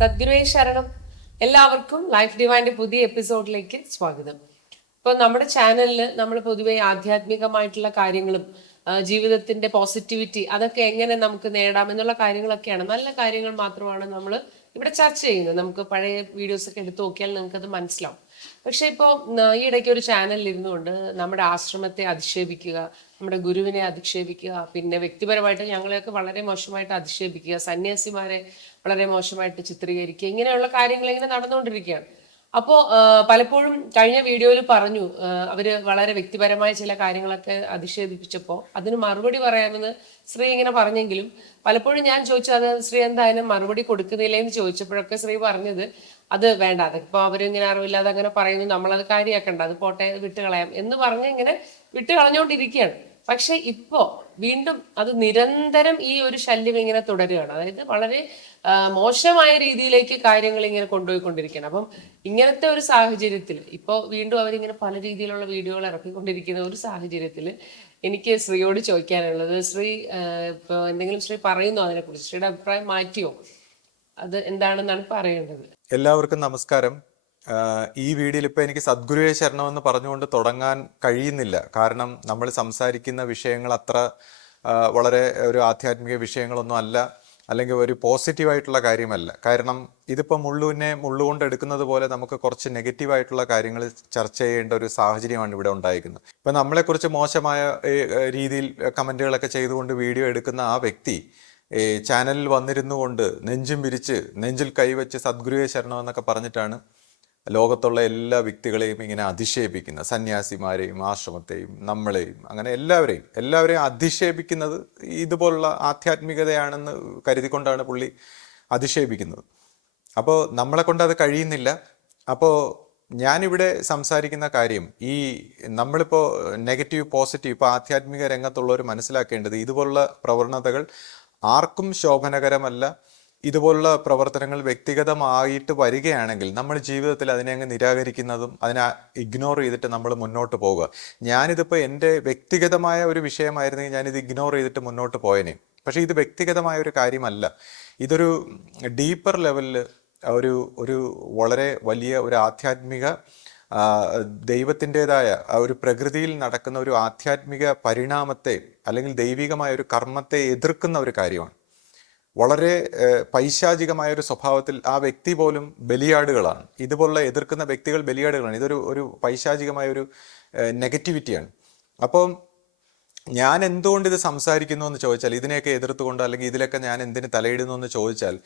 സദ്ഗുരുവേ ശരണം. എല്ലാവർക്കും ലൈഫ് ഡിവൈൻ്റെ പുതിയ എപ്പിസോഡിലേക്ക് സ്വാഗതം. ഇപ്പോൾ നമ്മുടെ ചാനലിൽ നമ്മൾ പൊതുവെ ആധ്യാത്മികമായിട്ടുള്ള കാര്യങ്ങളും ജീവിതത്തിന്റെ പോസിറ്റിവിറ്റി അതൊക്കെ എങ്ങനെ നമുക്ക് നേടാം എന്നുള്ള കാര്യങ്ങളൊക്കെയാണ്, നല്ല കാര്യങ്ങൾ മാത്രമാണ് നമ്മൾ ഇവിടെ ചർച്ച ചെയ്യുന്നത്. നമുക്ക് പഴയ വീഡിയോസ് ഒക്കെ എടുത്തു നോക്കിയാൽ നിങ്ങൾക്കത് മനസ്സിലാവും. പക്ഷെ ഇപ്പോൾ ഈ ഇടയ്ക്ക് ഒരു ചാനലിൽ ഇരുന്നുകൊണ്ട് നമ്മുടെ ആശ്രമത്തെ അധിക്ഷേപിക്കുക, നമ്മുടെ ഗുരുവിനെ അധിക്ഷേപിക്കുക, പിന്നെ വ്യക്തിപരമായിട്ട് ഞങ്ങളെയൊക്കെ വളരെ മോശമായിട്ട് അധിക്ഷേപിക്കുക, സന്യാസിമാരെ വളരെ മോശമായിട്ട് ചിത്രീകരിക്കുക, ഇങ്ങനെയുള്ള കാര്യങ്ങൾ ഇങ്ങനെ നടന്നുകൊണ്ടിരിക്കുകയാണ്. അപ്പോൾ പലപ്പോഴും കഴിഞ്ഞ വീഡിയോയിൽ പറഞ്ഞു അവര് വളരെ വ്യക്തിപരമായ ചില കാര്യങ്ങളൊക്കെ അധിക്ഷേപിച്ചപ്പോൾ അതിന് മറുപടി പറയാമെന്ന് ശ്രീ ഇങ്ങനെ പറഞ്ഞെങ്കിലും പലപ്പോഴും ഞാൻ ചോദിച്ചു അത് ശ്രീ എന്തായാലും മറുപടി കൊടുക്കുന്നില്ലേന്ന് ചോദിച്ചപ്പോഴൊക്കെ ശ്രീ പറഞ്ഞത് അത് വേണ്ട, അതിപ്പോൾ അവരിങ്ങനെ അറിവില്ലാതെ അങ്ങനെ പറയുന്നു, നമ്മളത് കാര്യമാക്കണ്ട, അത് പോട്ടെ, വിട്ടുകളയാം എന്ന് പറഞ്ഞ് ഇങ്ങനെ വിട്ടുകളഞ്ഞുകൊണ്ടിരിക്കുകയാണ്. പക്ഷെ ഇപ്പോ വീണ്ടും അത് നിരന്തരം ഈ ഒരു ശല്യം ഇങ്ങനെ തുടരുകയാണ്. അതായത് വളരെ മോശമായ രീതിയിലേക്ക് കാര്യങ്ങൾ ഇങ്ങനെ കൊണ്ടുപോയിക്കൊണ്ടിരിക്കുകയാണ്. അപ്പം ഇങ്ങനത്തെ ഒരു സാഹചര്യത്തിൽ ഇപ്പോൾ വീണ്ടും അവരിങ്ങനെ പല രീതിയിലുള്ള വീഡിയോകൾ ഇറക്കിക്കൊണ്ടിരിക്കുന്ന ഒരു സാഹചര്യത്തിൽ എനിക്ക് ശ്രീയോട് ചോദിക്കാനുള്ളത്, ശ്രീ ഇപ്പോൾ എന്തെങ്കിലും ശ്രീ പറയുന്നോ അതിനെക്കുറിച്ച്? ശ്രീയുടെ അഭിപ്രായം മാറ്റിയോ? അത് എന്താണെന്നാണ് പറയേണ്ടത്. എല്ലാവർക്കും നമസ്കാരം. ഈ വീഡിയോയിൽ ഇപ്പോൾ എനിക്ക് സദ്ഗുരുവേ ശരണമെന്ന് പറഞ്ഞുകൊണ്ട് തുടങ്ങാൻ കഴിയുന്നില്ല. കാരണം നമ്മൾ സംസാരിക്കുന്ന വിഷയങ്ങൾ അത്ര വളരെ ഒരു ആധ്യാത്മിക വിഷയങ്ങളൊന്നും അല്ല, അല്ലെങ്കിൽ ഒരു പോസിറ്റീവായിട്ടുള്ള കാര്യമല്ല. കാരണം ഇതിപ്പോൾ മുള്ളുകൊണ്ട് എടുക്കുന്നത് പോലെ നമുക്ക് കുറച്ച് നെഗറ്റീവായിട്ടുള്ള കാര്യങ്ങൾ ചർച്ച ചെയ്യേണ്ട ഒരു സാഹചര്യമാണ് ഇവിടെ ഉണ്ടായിരിക്കുന്നത്. ഇപ്പം നമ്മളെക്കുറിച്ച് മോശമായ രീതിയിൽ കമൻറ്റുകളൊക്കെ ചെയ്തുകൊണ്ട് വീഡിയോ എടുക്കുന്ന ആ വ്യക്തി ചാനലിൽ വന്നിരുന്നു കൊണ്ട് നെഞ്ചും വിരിച്ച് നെഞ്ചിൽ കൈവച്ച് സദ്ഗുരുവേ ശരണം എന്നൊക്കെ പറഞ്ഞിട്ടാണ് ലോകത്തുള്ള എല്ലാ വ്യക്തികളെയും ഇങ്ങനെ അധിക്ഷേപിക്കുന്നത്. സന്യാസിമാരെയും ആശ്രമത്തെയും നമ്മളെയും അങ്ങനെ എല്ലാവരെയും അധിക്ഷേപിക്കുന്നത് ഇതുപോലുള്ള ആധ്യാത്മികതയാണെന്ന് കരുതിക്കൊണ്ടാണ് പുള്ളി അധിക്ഷേപിക്കുന്നത്. അപ്പോൾ നമ്മളെ കൊണ്ട് അത് കഴിയുന്നില്ല. അപ്പോൾ ഞാനിവിടെ സംസാരിക്കുന്ന കാര്യം, ഈ നമ്മളിപ്പോൾ നെഗറ്റീവ് പോസിറ്റീവ് ഇപ്പോൾ ആധ്യാത്മിക രംഗത്തുള്ളവർ മനസ്സിലാക്കേണ്ടത് ഇതുപോലുള്ള പ്രവണതകൾ ആർക്കും ശോഭനകരമല്ല. ഇതുപോലുള്ള പ്രവർത്തനങ്ങൾ വ്യക്തിഗതമായിട്ട് വരികയാണെങ്കിൽ നമ്മൾ ജീവിതത്തിൽ അതിനെ അങ്ങ് നിരാകരിക്കുന്നതും അതിനെ ഇഗ്നോർ ചെയ്തിട്ട് നമ്മൾ മുന്നോട്ട് പോവുക. ഞാനിതിപ്പോൾ എൻ്റെ വ്യക്തിഗതമായ ഒരു വിഷയമായിരുന്നെങ്കിൽ ഞാനിത് ഇഗ്നോർ ചെയ്തിട്ട് മുന്നോട്ട് പോയനെ. പക്ഷേ ഇത് വ്യക്തിഗതമായ ഒരു കാര്യമല്ല, ഇതൊരു ഡീപ്പർ ലെവലിൽ ഒരു ഒരു വളരെ വലിയ ഒരു ആധ്യാത്മിക ദൈവത്തിൻ്റെതായ ഒരു പ്രകൃതിയിൽ നടക്കുന്ന ഒരു ആധ്യാത്മിക പരിണാമത്തെ അല്ലെങ്കിൽ ദൈവികമായ ഒരു കർമ്മത്തെ എതിർക്കുന്ന ഒരു കാര്യമാണ്. വളരെ പൈശാചികമായ ഒരു സ്വഭാവത്തിൽ ആ വ്യക്തി പോലും ബലിയാടുകളാണ്. ഇതുപോലുള്ള എതിർക്കുന്ന വ്യക്തികൾ ബലിയാടുകളാണ്. ഇതൊരു പൈശാചികമായ ഒരു നെഗറ്റിവിറ്റിയാണ്. അപ്പം ഞാൻ എന്തുകൊണ്ട് ഇത് സംസാരിക്കുന്നു എന്ന് ചോദിച്ചാൽ, ഇതിനെയൊക്കെ എതിർത്തുകൊണ്ട് അല്ലെങ്കിൽ ഇതിലൊക്കെ ഞാൻ എന്തിന് തലയിടുന്നു എന്ന് ചോദിച്ചാൽ,